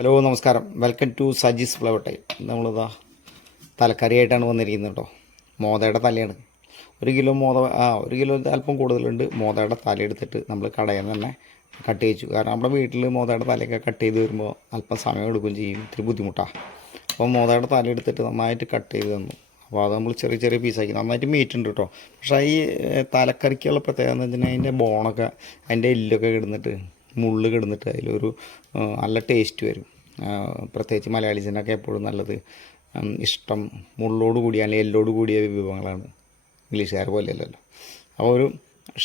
Hello നമസ്കാരം, welcome to Saji's flower time. നമ്മളിതാ തലക്കറിയായിട്ടാണ് വന്നിരിക്കുന്നത് കേട്ടോ. മോതയുടെ തലയാണ്. 1 കിലോ മോത, 1 കിലോ അല്പം കൂടുതലുണ്ട്. മോതയുടെ തല എടുത്തിട്ട് നമ്മൾ കടയിൽ നിന്ന് തന്നെ കട്ട് ചെയ്യിച്ചു. കാരണം നമ്മുടെ വീട്ടിൽ മോതയുടെ തലയൊക്കെ കട്ട് ചെയ്ത് വരുമ്പോൾ അല്പം സമയം എടുക്കുകയും ചെയ്യും, ഇത്തിരി ബുദ്ധിമുട്ടാണ്. അപ്പോൾ മോതയുടെ തല എടുത്തിട്ട് നന്നായിട്ട് കട്ട് ചെയ്ത് തന്നു. അപ്പോൾ അത് നമ്മൾ ചെറിയ ചെറിയ പീസാക്കി നന്നായിട്ട് മീറ്റ് ഉണ്ട് കേട്ടോ. പക്ഷേ ഈ തലക്കറിക്കുള്ള പ്രത്യേകത എന്ന് വെച്ചിട്ടുണ്ടെങ്കിൽ അതിൻ്റെ ബോണൊക്കെ, അതിൻ്റെ എല്ലൊക്കെ കിടന്നിട്ട്, മുള്ള് കിടന്നിട്ട് അതിലൊരു നല്ല ടേസ്റ്റ് വരും. പ്രത്യേകിച്ച് മലയാളീസിനൊക്കെ എപ്പോഴും നല്ലത് ഇഷ്ടം മുള്ളോട് കൂടിയ അല്ലെങ്കിൽ എല്ലോട് കൂടിയ വിഭവങ്ങളാണ്. ഇംഗ്ലീഷുകാർ പോലെയല്ലല്ലോ. അപ്പോൾ ഒരു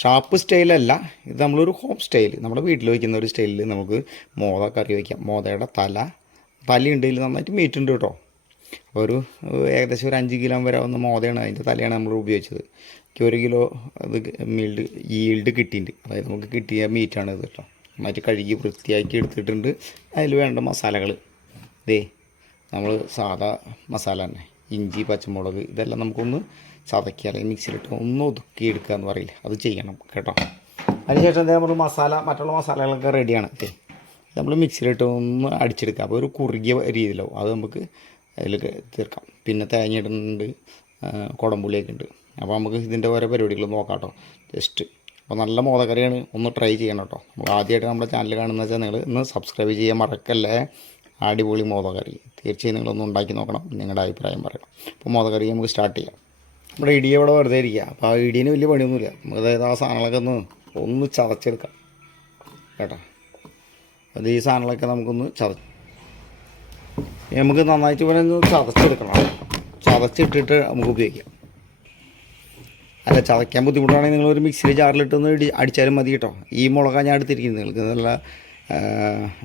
ഷാപ്പ് സ്റ്റൈലല്ല ഇത്, നമ്മളൊരു ഹോം സ്റ്റൈൽ, നമ്മുടെ വീട്ടിൽ വയ്ക്കുന്ന ഒരു സ്റ്റൈലിൽ നമുക്ക് മോത കറി വയ്ക്കാം. മോതയുടെ തലയുണ്ട്, ഇതിൽ നന്നായിട്ട് മീറ്റ് ഉണ്ട് കേട്ടോ. അപ്പോൾ ഏകദേശം ഒരു 5 കിലോ വരെ വന്ന മോതയാണ്, അതിൻ്റെ തലയാണ് നമ്മൾ ഉപയോഗിച്ചത്. എനിക്ക് 1 കിലോ അത് ഈൽഡ് കിട്ടിയിട്ടുണ്ട്. അതായത് നമുക്ക് കിട്ടിയ മീറ്റാണ് ഇത് കേട്ടോ. നന്നായിട്ട് കഴുകി വൃത്തിയാക്കി എടുത്തിട്ടുണ്ട്. അതിൽ വേണ്ട മസാലകൾ നമ്മൾ സാധാ മസാല തന്നെ, ഇഞ്ചി, പച്ചമുളക്, ഇതെല്ലാം നമുക്കൊന്ന് ചതക്കുക അല്ലെങ്കിൽ മിക്സിയിലിട്ട് ഒന്ന് ഒതുക്കിയെടുക്കുക എന്ന് പറയില്ല, അത് ചെയ്യണം കേട്ടോ. അതിനുശേഷം നമ്മൾ മറ്റുള്ള മസാലകളൊക്കെ റെഡിയാണ്. നമ്മൾ മിക്സിയിലിട്ട് ഒന്ന് അടിച്ചെടുക്കുക. അപ്പോൾ ഒരു കുറുകിയ രീതിയിലാവും, അത് നമുക്ക് അതിൽ തീർക്കാം. പിന്നെ തേങ്ങ ഇടുന്നുണ്ട്, കുടംപുളിയൊക്കെ ഉണ്ട്. അപ്പോൾ നമുക്ക് ഇതിൻ്റെ ഓരോ പരിപാടികൾ നോക്കാം കേട്ടോ. ജസ്റ്റ് അപ്പോൾ നല്ല മോദക്കറിയാണ്, ഒന്ന് ട്രൈ ചെയ്യണം കേട്ടോ. നമ്മൾ ആദ്യമായിട്ട് നമ്മുടെ ചാനൽ കാണുന്ന വെച്ചാൽ നിങ്ങൾ ഒന്ന് സബ്സ്ക്രൈബ് ചെയ്യാൻ മറക്കല്ലേ. അടിപൊളി മോദക്കറി തീർച്ചയായും നിങ്ങളൊന്ന് ഉണ്ടാക്കി നോക്കണം, നിങ്ങളുടെ അഭിപ്രായം പറയണം. അപ്പോൾ മോദക്കറി നമുക്ക് സ്റ്റാർട്ട് ചെയ്യാം. നമ്മുടെ ഇടി അവിടെ വെറുതെ ഇരിക്കുക. അപ്പോൾ ആ ഇടീന് വലിയ പണിയൊന്നുമില്ല. നമുക്ക് അതായത് ആ സാധനങ്ങളൊക്കെ ഒന്ന് ചതച്ചെടുക്കാം കേട്ടോ. അത് ഈ സാധനങ്ങളൊക്കെ നമുക്കൊന്ന് നമുക്ക് നന്നായിട്ട് ഇവിടെ ഒന്ന് ചതച്ചെടുക്കണം. ചതച്ചിട്ടിട്ട് നമുക്ക് ഉപയോഗിക്കാം. അല്ല, ചതയ്ക്കാൻ ബുദ്ധിമുട്ടാണെങ്കിൽ നിങ്ങളൊരു മിക്സിയിൽ ജാറിലിട്ടൊന്ന് അടിച്ചാലും മതി കേട്ടോ. ഈ മുളകാണ് ഞാൻ എടുത്തിരിക്കുന്നത്. നിങ്ങൾക്ക് നല്ല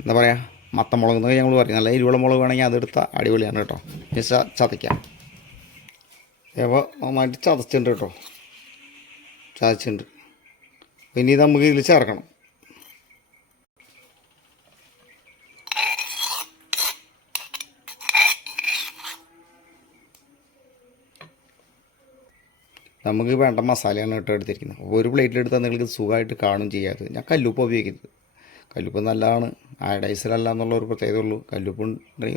എന്താ പറയുക, മത്തമുളക് എന്നൊക്കെ ഞങ്ങൾ പറയും. നല്ല എരിവുള്ള മുളക് വേണമെങ്കിൽ അതെടുത്ത അടിപൊളിയാണ് കേട്ടോ. ചതയ്ക്കാം. അപ്പോൾ നന്നായിട്ട് ചതച്ചിട്ടുണ്ട് കേട്ടോ, ചതച്ചിട്ടുണ്ട്. ഇനി നമുക്ക് ഇതിൽ ചേർക്കണം. നമുക്ക് വേണ്ട മസാലയാണ് കേട്ടോ എടുത്തിരിക്കുന്നത്. ഒരു പ്ലേറ്റിലെടുത്താൽ നിങ്ങൾക്ക് സുഖമായിട്ട് കാണും ചെയ്യാത്തത്. ഞാൻ കല്ലുപ്പ് ഉപയോഗിക്കുന്നത്. കല്ലുപ്പ് നല്ലതാണ്, അയഡൈസിലല്ല എന്നുള്ളൊരു പ്രത്യേകത ഉള്ളൂ. കല്ലുപ്പ്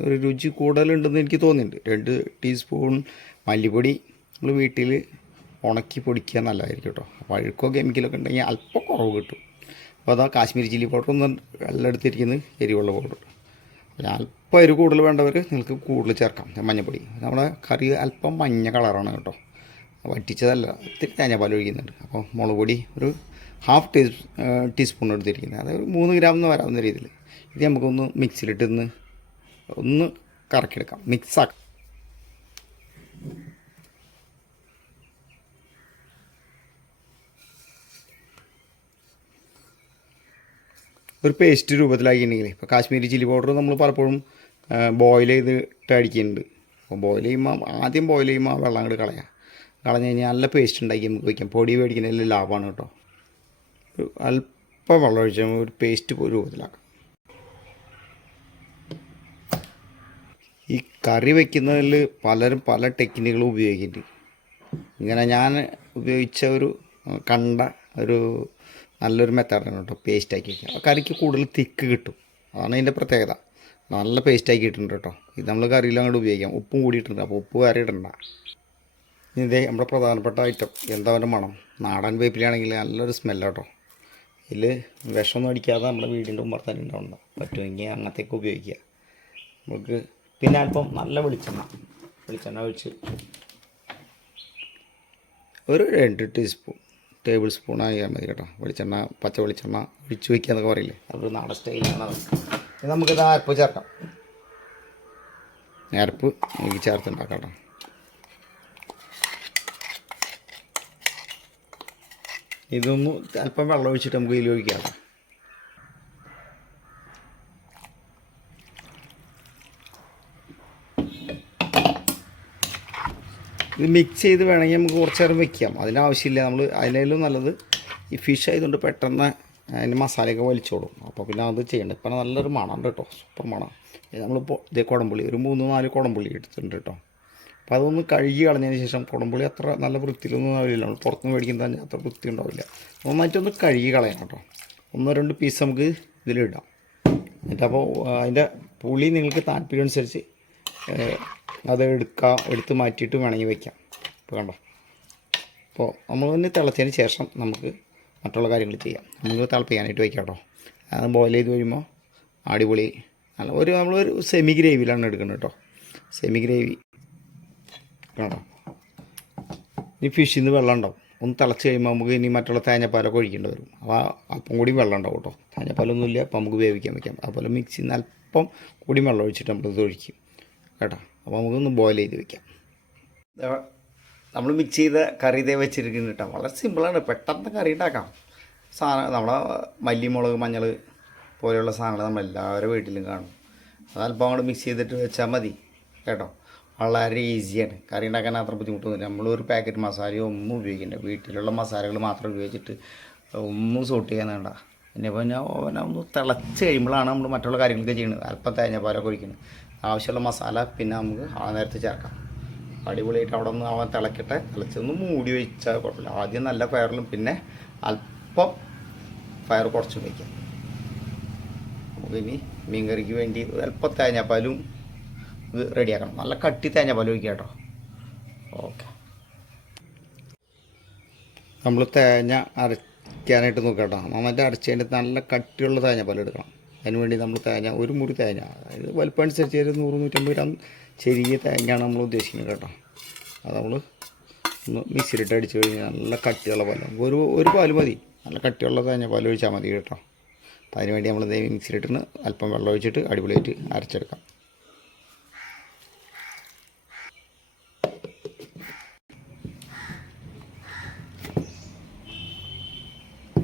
ഒരു രുചി കൂടുതലുണ്ടെന്ന് എനിക്ക് തോന്നിയിട്ടുണ്ട്. 2 ടീസ്പൂൺ മല്ലിപ്പൊടി നമ്മൾ വീട്ടിൽ ഉണക്കി പൊടിക്കുക നല്ലതായിരിക്കും കേട്ടോ. അപ്പോൾ അഴുക്കോ കെമിക്കലൊക്കെ ഉണ്ടെങ്കിൽ അല്പം കുറവ് കിട്ടും. അപ്പോൾ അതാ കാശ്മീരി ചില്ലി പൗഡർ ഒന്നും എല്ലാം എടുത്തിരിക്കുന്നത്, എരിവുള്ള പൗഡർ. അല്പം എരിവ് കൂടുതൽ വേണ്ടവർ നിങ്ങൾക്ക് കൂടുതൽ ചേർക്കാം. മഞ്ഞൾപ്പൊടി, നമ്മുടെ കറി അല്പം മഞ്ഞ കളറാണ് കേട്ടോ, വറ്റിച്ചതല്ല, ഇത്തിരി തേങ്ങാപ്പാൽ ഒഴിക്കുന്നുണ്ട്. അപ്പോൾ മുളക് പൊടി ഒരു 1/2 ടീസ്പൂൺ എടുത്തിരിക്കുന്നത്, അതായത് 3 ഗ്രാം എന്ന് വരാവുന്ന രീതിയിൽ. ഇത് നമുക്കൊന്ന് മിക്സിയിലിട്ട് ഒന്ന് കറക്കിയെടുക്കാം, മിക്സാക്കാം. ഒരു പേസ്റ്റ് രൂപത്തിലാക്കിയിട്ടുണ്ടെങ്കിൽ, ഇപ്പോൾ കാശ്മീരി ചില്ലി പൗഡർ നമ്മൾ പലപ്പോഴും ബോയിൽ ചെയ്തിട്ട് അടിക്കുന്നുണ്ട്. അപ്പോൾ ബോയിൽ ചെയ്യുമ്പോൾ വെള്ളം അങ്ങോട്ട് കളഞ്ഞ് കഴിഞ്ഞാൽ നല്ല പേസ്റ്റ് ഉണ്ടാക്കി നമുക്ക് വയ്ക്കാം. പൊടി മേടിക്കുന്നതിൽ ലാഭമാണ് കേട്ടോ. ഒരു അല്പം വെള്ളം ഒഴിച്ചാൽ ഒരു പേസ്റ്റ് രൂപത്തിലാക്കാം. ഈ കറി വയ്ക്കുന്നതിൽ പലരും പല ടെക്നിക്കുകളും ഉപയോഗിക്കുന്നുണ്ട്. ഇങ്ങനെ ഞാൻ ഉപയോഗിച്ച ഒരു നല്ലൊരു മെത്തേഡാണ് കേട്ടോ, പേസ്റ്റാക്കി വയ്ക്കുക. കറിക്ക് കൂടുതൽ തിക്ക് കിട്ടും, അതാണ് അതിൻ്റെ പ്രത്യേകത. നല്ല പേസ്റ്റാക്കി ഇട്ടിട്ടുണ്ട് കേട്ടോ. ഇത് നമ്മൾ കറിയിൽ അങ്ങോട്ട് ഉപയോഗിക്കാം. ഉപ്പും കൂടിയിട്ടുണ്ട്, അപ്പോൾ ഉപ്പ് വേറെ ഇടണ്ട. ഇതേ നമ്മുടെ പ്രധാനപ്പെട്ട ഐറ്റം, എന്താ അവൻ്റെ മണം. നാടൻ വേപ്പിലാണെങ്കിൽ നല്ലൊരു സ്മെല്ലാട്ടോ. ഇതിൽ വിഷമൊന്നും അടിക്കാതെ നമ്മുടെ വീടിൻ്റെ മുമ്പ് തന്നെ ഉണ്ടാവണ്ട, പറ്റുമെങ്കിൽ അങ്ങനത്തേക്ക് ഉപയോഗിക്കുക. നമുക്ക് പിന്നെ അല്പം നല്ല വെളിച്ചെണ്ണ ഒഴിച്ച് ഒരു 2 ടേബിൾ സ്പൂൺ ആയാൽ മതി കേട്ടോ. പച്ച വെളിച്ചെണ്ണ ഒഴിച്ച് വയ്ക്കുക എന്നൊക്കെ പറയില്ലേ, അതൊരു നാടൻ സ്റ്റൈലാണ്. അത് നമുക്കിത് അരപ്പ് ചേർക്കാം. അരപ്പ് എനിക്ക് ചേർത്തുണ്ടാക്കാം കേട്ടോ. ഇതൊന്ന് അല്പം വെള്ളം ഒഴിച്ചിട്ട് നമുക്ക് ഇതിൽ ഒഴിക്കാം. ഇത് മിക്സ് ചെയ്ത് വേണമെങ്കിൽ നമുക്ക് കുറച്ച് നേരം വെക്കാം, അതിനാവശ്യമില്ല. അതിനേലും നല്ലത് ഈ ഫിഷ് ആയതുകൊണ്ട് പെട്ടെന്ന് അതിൻ്റെ മസാലയൊക്കെ വലിച്ചോളും. അപ്പോൾ പിന്നെ അത് ചെയ്യണ്ട. ഇപ്പം നല്ലൊരു മണം കേട്ടോ, സൂപ്പർ മണം. നമ്മളിപ്പോൾ ഇതേ കുടംപുളി ഒരു 3-4 കുടംപുളി എടുത്തിട്ടുണ്ട് കേട്ടോ. അപ്പോൾ അതൊന്ന് കഴുകി കളഞ്ഞതിന് ശേഷം, കുടംപുളി അത്ര നല്ല വൃത്തിയിലൊന്നും ആവില്ല, നമ്മൾ പുറത്തുനിന്ന് മേടിക്കുന്നത് അത്ര വൃത്തി ഉണ്ടാവില്ല. നന്നായിട്ടൊന്ന് കഴുകി കളയണം കേട്ടോ. 1-2 പീസ് നമുക്ക് ഇതിലിടാം. എന്നിട്ടപ്പോൾ അതിൻ്റെ പുളി നിങ്ങൾക്ക് താല്പര്യം അനുസരിച്ച് അത് എടുത്ത് മാറ്റിയിട്ട് വേണമെങ്കിൽ വയ്ക്കാം. ഇപ്പോൾ കണ്ടോ. അപ്പോൾ നമ്മളൊന്ന് തിളച്ചതിന് ശേഷം നമുക്ക് മറ്റുള്ള കാര്യങ്ങൾ ചെയ്യാം. നമുക്ക് തിളപ്പിക്കാനായിട്ട് വയ്ക്കാം കേട്ടോ. അത് ബോയിൽ ചെയ്ത് കഴിയുമ്പോൾ അടിപൊളി നല്ല നമ്മളൊരു സെമി ഗ്രേവിയിലാണ് എടുക്കുന്നത് കേട്ടോ. സെമി ഗ്രേവി കേട്ടോ. ഈ ഫിഷിൽ നിന്ന് വെള്ളം ഉണ്ടാവും. ഒന്ന് തിളച്ച് കഴിയുമ്പോൾ നമുക്ക് ഇനി മറ്റുള്ള തേങ്ങാപ്പാലൊക്കെ ഒഴിക്കേണ്ടി വരും. അപ്പോൾ അല്പം കൂടി വെള്ളം ഉണ്ടാവും കേട്ടോ. തേങ്ങാപ്പാലൊന്നുമില്ല, അപ്പോൾ നമുക്ക് വേവിക്കാൻ വയ്ക്കാം. അതുപോലെ മിക്സിയിൽ നിന്ന് അല്പം കൂടി വെള്ളം ഒഴിച്ചിട്ട് നമ്മളിത് ഒഴിക്കും കേട്ടോ. അപ്പോൾ നമുക്കൊന്ന് ബോയിൽ ചെയ്ത് വയ്ക്കാം. നമ്മൾ മിക്സ് ചെയ്ത കറി ഇതേ വെച്ചിരിക്കുന്നു കേട്ടോ. വളരെ സിമ്പിളാണ്, പെട്ടെന്ന് കറി ഉണ്ടാക്കാം. നമ്മളെ മല്ലിമുളക്, മഞ്ഞൾ പോലെയുള്ള സാധനങ്ങൾ നമ്മളെല്ലാവരും വീട്ടിലും കാണും. അതല്പം അങ്ങോട്ട് മിക്സ് ചെയ്തിട്ട് വെച്ചാൽ മതി കേട്ടോ. വളരെ ഈസിയാണ്. കറി ഉണ്ടാക്കാൻ അത്ര ബുദ്ധിമുട്ടൊന്നുമില്ല. നമ്മളൊരു പാക്കറ്റ് മസാലയോ ഒന്നും ഉപയോഗിക്കണ്ട. വീട്ടിലുള്ള മസാലകൾ മാത്രം ഉപയോഗിച്ചിട്ട് ഒന്നും സൂട്ട് ചെയ്യാൻ വേണ്ട. പിന്നെ ഇപ്പോൾ ഒന്ന് തിളച്ച് കഴിയുമ്പോഴാണ് നമ്മൾ മറ്റുള്ള കാര്യങ്ങളൊക്കെ ചെയ്യുന്നത്. അല്പം തേങ്ങാപ്പാലൊക്കെ ഒഴിക്കുന്നത്. ആവശ്യമുള്ള മസാല പിന്നെ നമുക്ക് ആ നേരത്തെ ചേർക്കാം. അടിപൊളിയായിട്ട് അവിടെ ഒന്ന് അവൻ തിളക്കട്ടെ. തിളച്ചൊന്ന് മൂടി വെച്ചാൽ കുഴപ്പമില്ല. ആദ്യം നല്ല ഫയറിലും പിന്നെ അല്പം ഫയർ കുറച്ച് വയ്ക്കാം. നമുക്കിനി മീൻ കറിക്ക് വേണ്ടി അല്പം തേങ്ങാപ്പാലും ഇത് റെഡിയാക്കണം. നല്ല കട്ടി തേങ്ങാപ്പാൽ ഒഴിക്കുക കേട്ടോ. ഓക്കെ, നമ്മൾ തേങ്ങ അരയ്ക്കാനായിട്ട് നോക്കാം കേട്ടോ. നന്നായിട്ട് അരച്ച് കഴിഞ്ഞിട്ട് നല്ല കട്ടിയുള്ള തേങ്ങാപ്പാൽ എടുക്കണം. അതിന് വേണ്ടി നമ്മൾ തേങ്ങ ഒരു മുറി തേങ്ങ, അതായത് വലുപ്പം അനുസരിച്ച് ഒരു 100-150 ഗ്രാം ചെറിയ തേങ്ങയാണ് നമ്മൾ ഉദ്ദേശിക്കുന്നത് കേട്ടോ. അത് നമ്മൾ ഒന്ന് മിക്സിയിലിട്ട് അടിച്ച് കഴിഞ്ഞാൽ നല്ല കട്ടിയുള്ള പാൽ, ഒരു പാല് മതി. നല്ല കട്ടിയുള്ള തേങ്ങാപ്പാൽ ഒഴിച്ചാൽ മതി കേട്ടോ. അപ്പോൾ അതിന് വേണ്ടി നമ്മൾ മിക്സിയിലിട്ടിന് അല്പം വെള്ളം ഒഴിച്ചിട്ട് അടിപൊളിയായിട്ട് അരച്ചെടുക്കാം.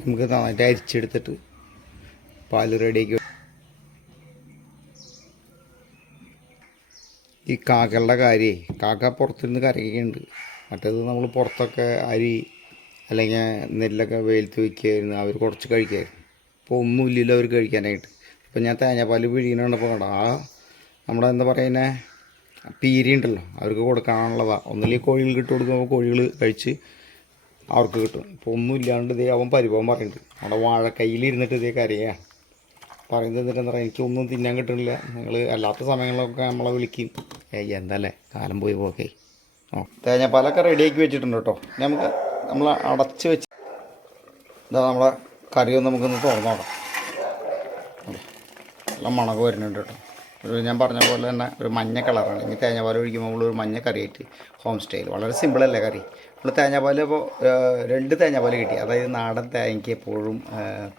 നമുക്ക് നന്നായിട്ട് അരിച്ചെടുത്തിട്ട് പാൽ റെഡിയാക്കി. ഈ കാക്കകളുടെ കാര്യമേ, കാക്ക പുറത്തുനിന്ന് കരയ്ക്കുന്നുണ്ട്. മറ്റേത് നമ്മൾ പുറത്തൊക്കെ അരി അല്ലെങ്കിൽ നെല്ലൊക്കെ വെയിലത്ത് വയ്ക്കുമായിരുന്നു, അവർ കുറച്ച് കഴിക്കുമായിരുന്നു. ഇപ്പോൾ ഒന്നുമില്ലല്ലോ അവർ കഴിക്കാനായിട്ട്. ഇപ്പോൾ ഞാൻ തേങ്ങാപ്പാൽ പിഴിയുന്ന കണ്ടപ്പോൾ കണ്ടോ, നമ്മുടെ എന്താ പറയുന്നത് പീരി ഉണ്ടല്ലോ, അവർക്ക് കൊടുക്കാനുള്ളതാണ്. ഒന്നുമില്ലെങ്കിൽ കോഴികൾ ഇട്ട് കൊടുക്കുമ്പോൾ കോഴികൾ കഴിച്ച് അവർക്ക് കിട്ടും. ഇപ്പോൾ ഒന്നും ഇല്ലാണ്ട് ഇതേ അവൻ പരിഭവം പറയുന്നുണ്ട്. നമ്മുടെ വാഴക്കൈയിലിരുന്നിട്ട് ഇതേ കരയാണ് പറയുന്നത്. എന്നിട്ട് എന്താ പറയുക, എനിക്കൊന്നും തിന്നാൻ കിട്ടുന്നില്ല, നിങ്ങൾ അല്ലാത്ത സമയങ്ങളിലൊക്കെ നമ്മളെ വിളിക്കും. എന്തല്ലേ കാലം പോയി പോക്കേ. തേങ്ങാപ്പാലൊക്കെ റെഡിയാക്കി വെച്ചിട്ടുണ്ട് കേട്ടോ. നമ്മൾ അടച്ച് വെച്ച് ഇതാ നമ്മളെ കറിയൊന്നും നമുക്കൊന്ന് തുറന്നു നോക്കാം. നല്ല മണക്ക് വരുന്നുണ്ട് കേട്ടോ. ഞാൻ പറഞ്ഞ പോലെ തന്നെ ഒരു മഞ്ഞ കളറാണ്. ഇനി തേങ്ങാപ്പാൽ ഒഴിക്കുമ്പോൾ നമ്മളൊരു മഞ്ഞ കറിയായിട്ട് ഹോം സ്റ്റൈൽ. വളരെ സിമ്പിളല്ലേ കറി. നമ്മൾ തേങ്ങാപ്പാൽ ഇപ്പോൾ 2 തേങ്ങാപ്പാൽ കിട്ടി. അതായത് നാടൻ തേങ്ങയ്ക്ക് എപ്പോഴും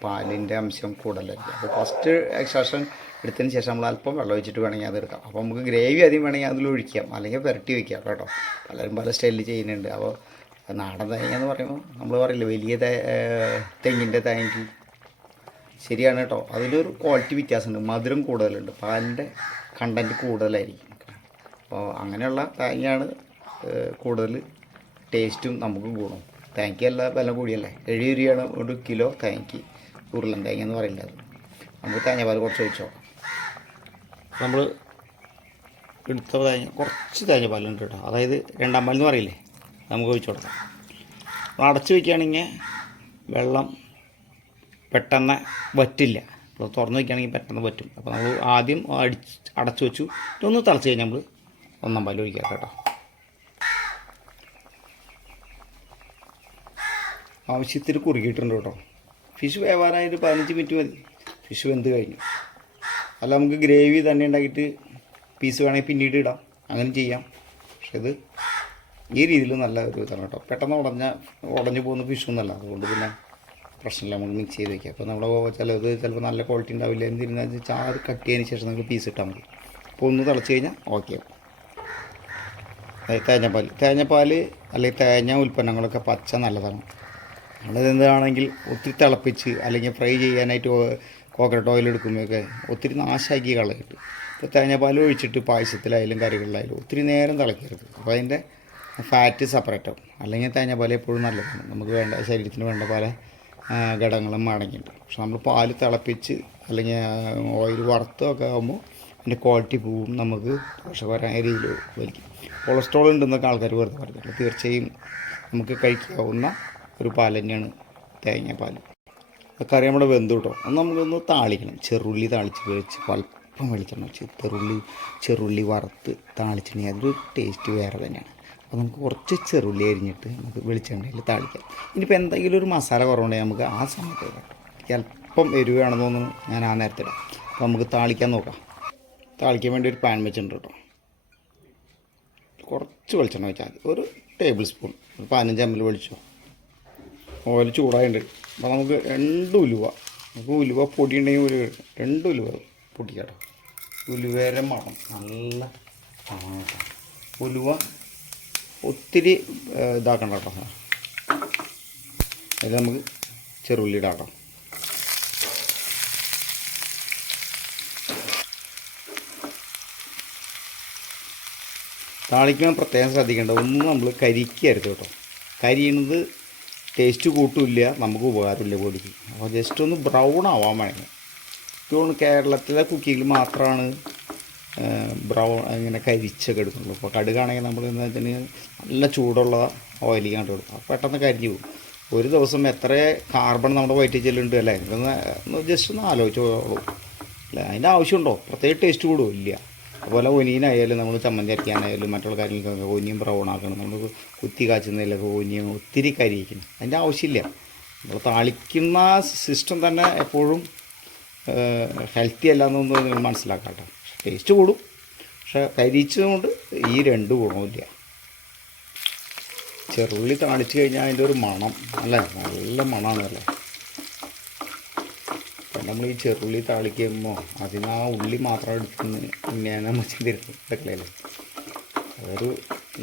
പാലിൻ്റെ അംശം കൂടുതലായിരിക്കും. അപ്പോൾ ഫസ്റ്റ് എക്സ്ട്രാക്ഷൻ എടുത്തതിന് ശേഷം നമ്മൾ അല്പം വെള്ളം ഒഴിച്ചിട്ട് വേണമെങ്കിൽ അത് എടുക്കാം. അപ്പോൾ നമുക്ക് ഗ്രേവി ആദ്യം വേണമെങ്കിൽ അതിൽ ഒഴിക്കാം, അല്ലെങ്കിൽ പുരട്ടി വയ്ക്കാം കേട്ടോ. പലരും പല സ്റ്റൈലിൽ ചെയ്യുന്നുണ്ട്. അപ്പോൾ നാടൻ തേങ്ങ എന്ന് പറയുമ്പോൾ നമ്മൾ പറയില്ല വലിയ തെങ്ങിൻ്റെ തേങ്ങയ്ക്ക് ശരിയാണ് കേട്ടോ. അതിലൊരു ക്വാളിറ്റി വ്യത്യാസമുണ്ട്. മധുരം കൂടുതലുണ്ട്, പാലിൻ്റെ കണ്ടൻറ്റ് കൂടുതലായിരിക്കും. അപ്പോൾ അങ്ങനെയുള്ള തേങ്ങയാണ് കൂടുതൽ ടേസ്റ്റും നമുക്ക് ഗുണം. തേങ്ങയ്ക്കല്ല വില കൂടിയല്ലേ, 70 രൂപയാണ് ഒരു കിലോ തേങ്ങയ്ക്ക്. ഉരുളൻ തേങ്ങ എന്ന് പറയില്ല. അത് നമുക്ക് തേങ്ങാപ്പാൽ കുറച്ച് ഒഴിച്ചോ. നമ്മൾ എടുത്ത തേങ്ങ കുറച്ച് തേങ്ങാപ്പാലുണ്ട് കേട്ടോ. അതായത് 2-ാം പാലെന്ന് പറയില്ലേ, നമുക്ക് ഒഴിച്ചു കൊടുക്കാം. അടച്ച് വയ്ക്കുകയാണെങ്കിൽ വെള്ളം പെട്ടെന്ന് വറ്റില്ല. ഇപ്പോൾ തുറന്ന് വയ്ക്കുകയാണെങ്കിൽ പെട്ടെന്ന് വറ്റും. അപ്പോൾ നമ്മൾ ആദ്യം അടച്ചു വെച്ചു. ഒന്ന് തിളച്ച് കഴിഞ്ഞാൽ നമ്മൾ 1-ാം പാൽ ഒഴിക്കാം കേട്ടോ. ആവശ്യത്തിന് കുറുകിയിട്ടുണ്ട് കേട്ടോ. ഫിഷ് വേവാനായിട്ട് 15 മിനിറ്റ് മതി. ഫിഷ് വെന്ത് കഴിഞ്ഞു. അല്ല നമുക്ക് ഗ്രേവി തന്നെ ഉണ്ടാക്കിയിട്ട് പീസ് വേണമെങ്കിൽ പിന്നീട് ഇടാം, അങ്ങനെ ചെയ്യാം. പക്ഷെ ഇത് ഈ രീതിയിൽ നല്ല ഒരു ഇതാണ് കേട്ടോ. പെട്ടെന്ന് ഉടഞ്ഞു പോകുന്ന ഫിഷൊന്നുമല്ല. അതുകൊണ്ട് പിന്നെ പ്രശ്നമില്ല, നമുക്ക് മിക്സ് ചെയ്ത് വയ്ക്കാം. അപ്പോൾ നമ്മൾ ചിലപ്പോൾ നല്ല ക്വാളിറ്റി ഉണ്ടാവില്ല. എന്തിരുന്നാൽ ചാറ് കട്ട് ചെയ്തതിന് ശേഷം നമുക്ക് പീസ് ഇട്ടാൽ മതി. അപ്പോൾ ഒന്ന് തിളച്ച് കഴിഞ്ഞാൽ ഓക്കെ. തേങ്ങാപ്പാൽ അല്ലെങ്കിൽ തേങ്ങ ഉൽപ്പന്നങ്ങളൊക്കെ പച്ച നല്ലതാണ്. നമ്മളതെന്താണെങ്കിൽ ഒത്തിരി തിളപ്പിച്ച് അല്ലെങ്കിൽ ഫ്രൈ ചെയ്യാനായിട്ട് കോക്കനട്ട് ഓയിൽ എടുക്കുമ്പോഴൊക്കെ ഒത്തിരി നാശമാക്കി കളയിട്ട്. ഇപ്പോൾ തേങ്ങാപ്പാൽ ഒഴിച്ചിട്ട് പായസത്തിലായാലും കറികളിലായാലും ഒത്തിരി നേരം തിളക്കരുത്. അപ്പോൾ അതിൻ്റെ ഫാറ്റ് സെപ്പറേറ്റ് ആവും. അല്ലെങ്കിൽ തേങ്ങാപ്പാൽ എപ്പോഴും നല്ലതാണ്. നമുക്ക് വേണ്ട ശരീരത്തിന് വേണ്ട പല ഘടകങ്ങളും അടങ്ങിയിട്ടുണ്ട്. പക്ഷെ നമ്മൾ പാല് തിളപ്പിച്ച് അല്ലെങ്കിൽ ഓയിൽ വറുത്തൊക്കെ ആകുമ്പോൾ അതിൻ്റെ ക്വാളിറ്റി പോവും, നമുക്ക് ദോഷകരമായ രീതിയിൽ വലിക്കും. കൊളസ്ട്രോൾ ഉണ്ടെന്നൊക്കെ ആൾക്കാർ വെറുതെ പറഞ്ഞില്ല. തീർച്ചയായും നമുക്ക് കഴിക്കാവുന്ന ഒരു പാൽ തന്നെയാണ് തേങ്ങാപ്പാൽ. കറി നമ്മുടെ വെന്ത് കിട്ടും. അത് നമുക്കൊന്ന് താളിക്കണം. ചെറുള്ളി താളിച്ച് വെച്ച് ഒരല്പം വെളിച്ചെണ്ണ വെച്ച് ചെറുള്ളി വറുത്ത് താളിച്ചിട്ടുണ്ടെങ്കിൽ അതൊരു ടേസ്റ്റ് വേറെ തന്നെയാണ്. അപ്പോൾ നമുക്ക് കുറച്ച് ചെറുള്ളി അരിഞ്ഞിട്ട് നമുക്ക് വെളിച്ചെണ്ണയിൽ താളിക്കാം. ഇനിയിപ്പോൾ എന്തെങ്കിലും ഒരു മസാല കുറവുണ്ടെങ്കിൽ നമുക്ക് ആ സമയത്ത് കേട്ടോ, എനിക്ക് അല്പം എരിവാണെന്ന് തോന്നുന്നു, ഞാൻ ആ നേരത്തെ ഇടാം. അപ്പോൾ നമുക്ക് താളിക്കാൻ നോക്കാം. താളിക്കാൻ വേണ്ടി ഒരു പാൻ വെച്ചിട്ടുണ്ട് കേട്ടോ. കുറച്ച് വെളിച്ചെണ്ണ വെച്ചാൽ മതി, ഒരു ടേബിൾ സ്പൂൺ, ഒരു 15 ml വെളിച്ചോ. ഓയിൽ ചൂടായിട്ടുണ്ട്. അപ്പോൾ നമുക്ക് 2 ഉലുവ, നമുക്ക് ഉലുവ പൊടി ഉണ്ടെങ്കിൽ ഒരു 2 ഉലുവ പൊടിക്കാം കേട്ടോ. ഉലുവേരെ മണം നല്ല ഉലുവ ഒത്തിരി ഇതാക്കണ്ട കേട്ടോ. അതിൽ നമുക്ക് ചെറുള്ളി ഇടാം കേട്ടോ. താളിക്കുമ്പോൾ പ്രത്യേകം ശ്രദ്ധിക്കേണ്ട, ഒന്നും നമ്മൾ കരിക്കരുത് കേട്ടോ. കരിയണത് ടേസ്റ്റ് കൂട്ടില്ല, നമുക്ക് ഉപകാരമില്ല പൊടിക്ക്. അപ്പോൾ ജസ്റ്റ് ഒന്ന് ബ്രൗൺ ആവാൻ വേണമെങ്കിൽ ഇതുകൊണ്ട് കേരളത്തിലെ കുക്കിങ്ങിൽ മാത്രമാണ് ഇങ്ങനെ കരിച്ചൊക്കെ എടുക്കുന്നുള്ളൂ. അപ്പോൾ കടുകാണെങ്കിൽ നമ്മൾ എന്താ വെച്ചിട്ടുണ്ടെങ്കിൽ നല്ല ചൂടുള്ള ഓയിലിൽ കണ്ടു കൊടുക്കും, അപ്പോൾ പെട്ടെന്ന് കരിഞ്ഞു പോകും. ഒരു ദിവസം എത്ര കാർബൺ നമ്മുടെ വയറ്റിൽ ചെല്ലുന്നുണ്ട് അല്ലേ, ഒന്ന് ജസ്റ്റ് ഒന്ന് ആലോചിച്ചോളൂ അല്ലേ. അതിൻ്റെ ആവശ്യമുണ്ടോ? പ്രത്യേക ടേസ്റ്റ് കൂടുമോ? ഇല്ല. അതുപോലെ ഒനിയനായാലും നമ്മൾ ചമ്മന്തി അരയ്ക്കാനായാലും മറ്റുള്ള കാര്യങ്ങൾക്കൊക്കെ ഒനിയൻ ബ്രൗൺ ആക്കണം, നമ്മൾ കുത്തി കാച്ചുന്നതിലൊക്കെ ഒനിയൻ ഒത്തിരി കരിയിക്കണം, അതിൻ്റെ ആവശ്യമില്ല. നമ്മൾ താളിക്കുന്ന സിസ്റ്റം തന്നെ എപ്പോഴും ഹെൽത്തി അല്ല എന്നൊന്നും നിങ്ങൾ മനസ്സിലാക്കാം കേട്ടോ. ടേസ്റ്റ് കൂടും, പക്ഷേ കരിച്ചതുകൊണ്ട് ഈ 2 ഗുണമില്ല. ചെറുള്ളി താളിച്ച് കഴിഞ്ഞാൽ അതിൻ്റെ ഒരു മണം അല്ലേ, നല്ല മണമാണ് അല്ലേ. അപ്പം നമ്മൾ ഈ ചെറുള്ളി താളിക്കുമ്പോൾ അതിന് ആ ഉള്ളി മാത്രം എടുക്കുന്ന ഞാൻ വെച്ചിട്ടില്ലേ, അതൊരു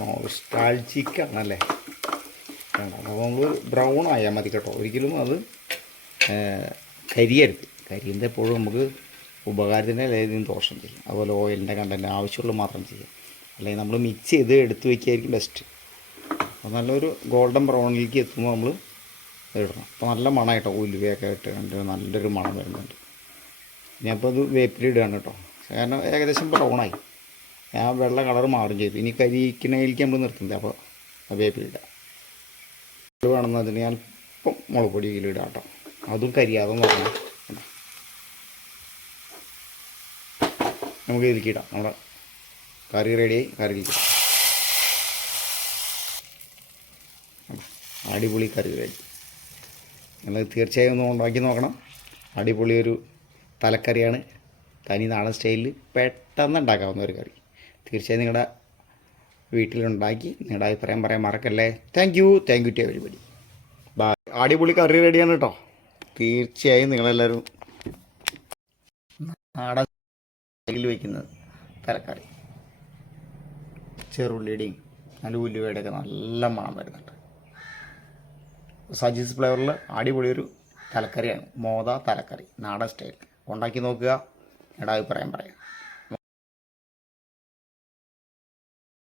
നോസ്റ്റാൾജിക്കാണല്ലേ. അപ്പോൾ നമ്മൾ ബ്രൗൺ ആയാൽ മതി കേട്ടോ, ഒരിക്കലും അത് കരിയരുത്. കരിയുന്നത് എപ്പോഴും നമുക്ക് ഉപകാരത്തിൻ്റെ ഏതെങ്കിലും ദോഷം ചെയ്യും. അതുപോലെ ഓയിലിൻ്റെ കണ്ടൻറ്റ് ആവശ്യമുള്ള മാത്രം ചെയ്യാം, അല്ലെങ്കിൽ നമ്മൾ മിക്സ് ചെയ്ത് എടുത്ത് വയ്ക്കുകയായിരിക്കും ബെസ്റ്റ്. അപ്പോൾ നല്ലൊരു ഗോൾഡൻ ബ്രൗണിലേക്ക് എത്തുമ്പോൾ നമ്മൾ ഇടണം. അപ്പോൾ നല്ല മണമായിട്ടോ, ഉലുവയൊക്കെ ഇട്ട് കണ്ട് നല്ലൊരു മണം വരുന്നുണ്ട്. ഞാനിപ്പോൾ അത് വേപ്പിലിടുകയാണ് കേട്ടോ, കാരണം ഏകദേശം ബ്രൗണായി, ആ വെള്ള കളർ മാറും ചെയ്തു. ഇനി കരിക്കുന്നതിലേക്ക് നമ്മൾ നിർത്തുന്നത്, അപ്പോൾ വേപ്പിലിടുക. വേണമെന്ന് അതിന് ഞാൻ ഇപ്പം മുളക് പൊടി ഇതിലിടാം കേട്ടോ, അതും കരിയാതെ നോക്കണം. നമുക്ക് ഇതിലേക്കിടാം, നമ്മുടെ കറി റെഡിയായി. കറിയിലേക്കിടാം, അടിപൊളി കറി റെഡി. നിങ്ങൾ തീർച്ചയായും ഒന്ന് ഉണ്ടാക്കി നോക്കണം. അടിപൊളി ഒരു തലക്കറിയാണ്, തനി നാടൻ സ്റ്റൈലിൽ പെട്ടെന്ന് ഉണ്ടാക്കാവുന്ന ഒരു കറി. തീർച്ചയായും നിങ്ങളുടെ വീട്ടിലുണ്ടാക്കി നിങ്ങളുടെ അഭിപ്രായം പറയാൻ മറക്കല്ലേ. Thank you to everybody. Bye. അടിപൊളി കറി റെഡിയാണ് കേട്ടോ. തീർച്ചയായും നിങ്ങളെല്ലാവരും നാടൻ സ്റ്റൈലിൽ വയ്ക്കുന്നത് തലക്കറി, ചെറുള്ളിയുടെയും നല്ല ഉലുവയുടെയൊക്കെ നല്ല മണം വരുന്നുണ്ട്. സജീസ് ഫ്ലേവറിൽ അടിപൊളി ഒരു തലക്കറിയാണ്, മോദ തലക്കറി നാടൻ സ്റ്റൈൽ. ഉണ്ടാക്കി നോക്കുക, നിങ്ങളുടെ അഭിപ്രായം പറയാം.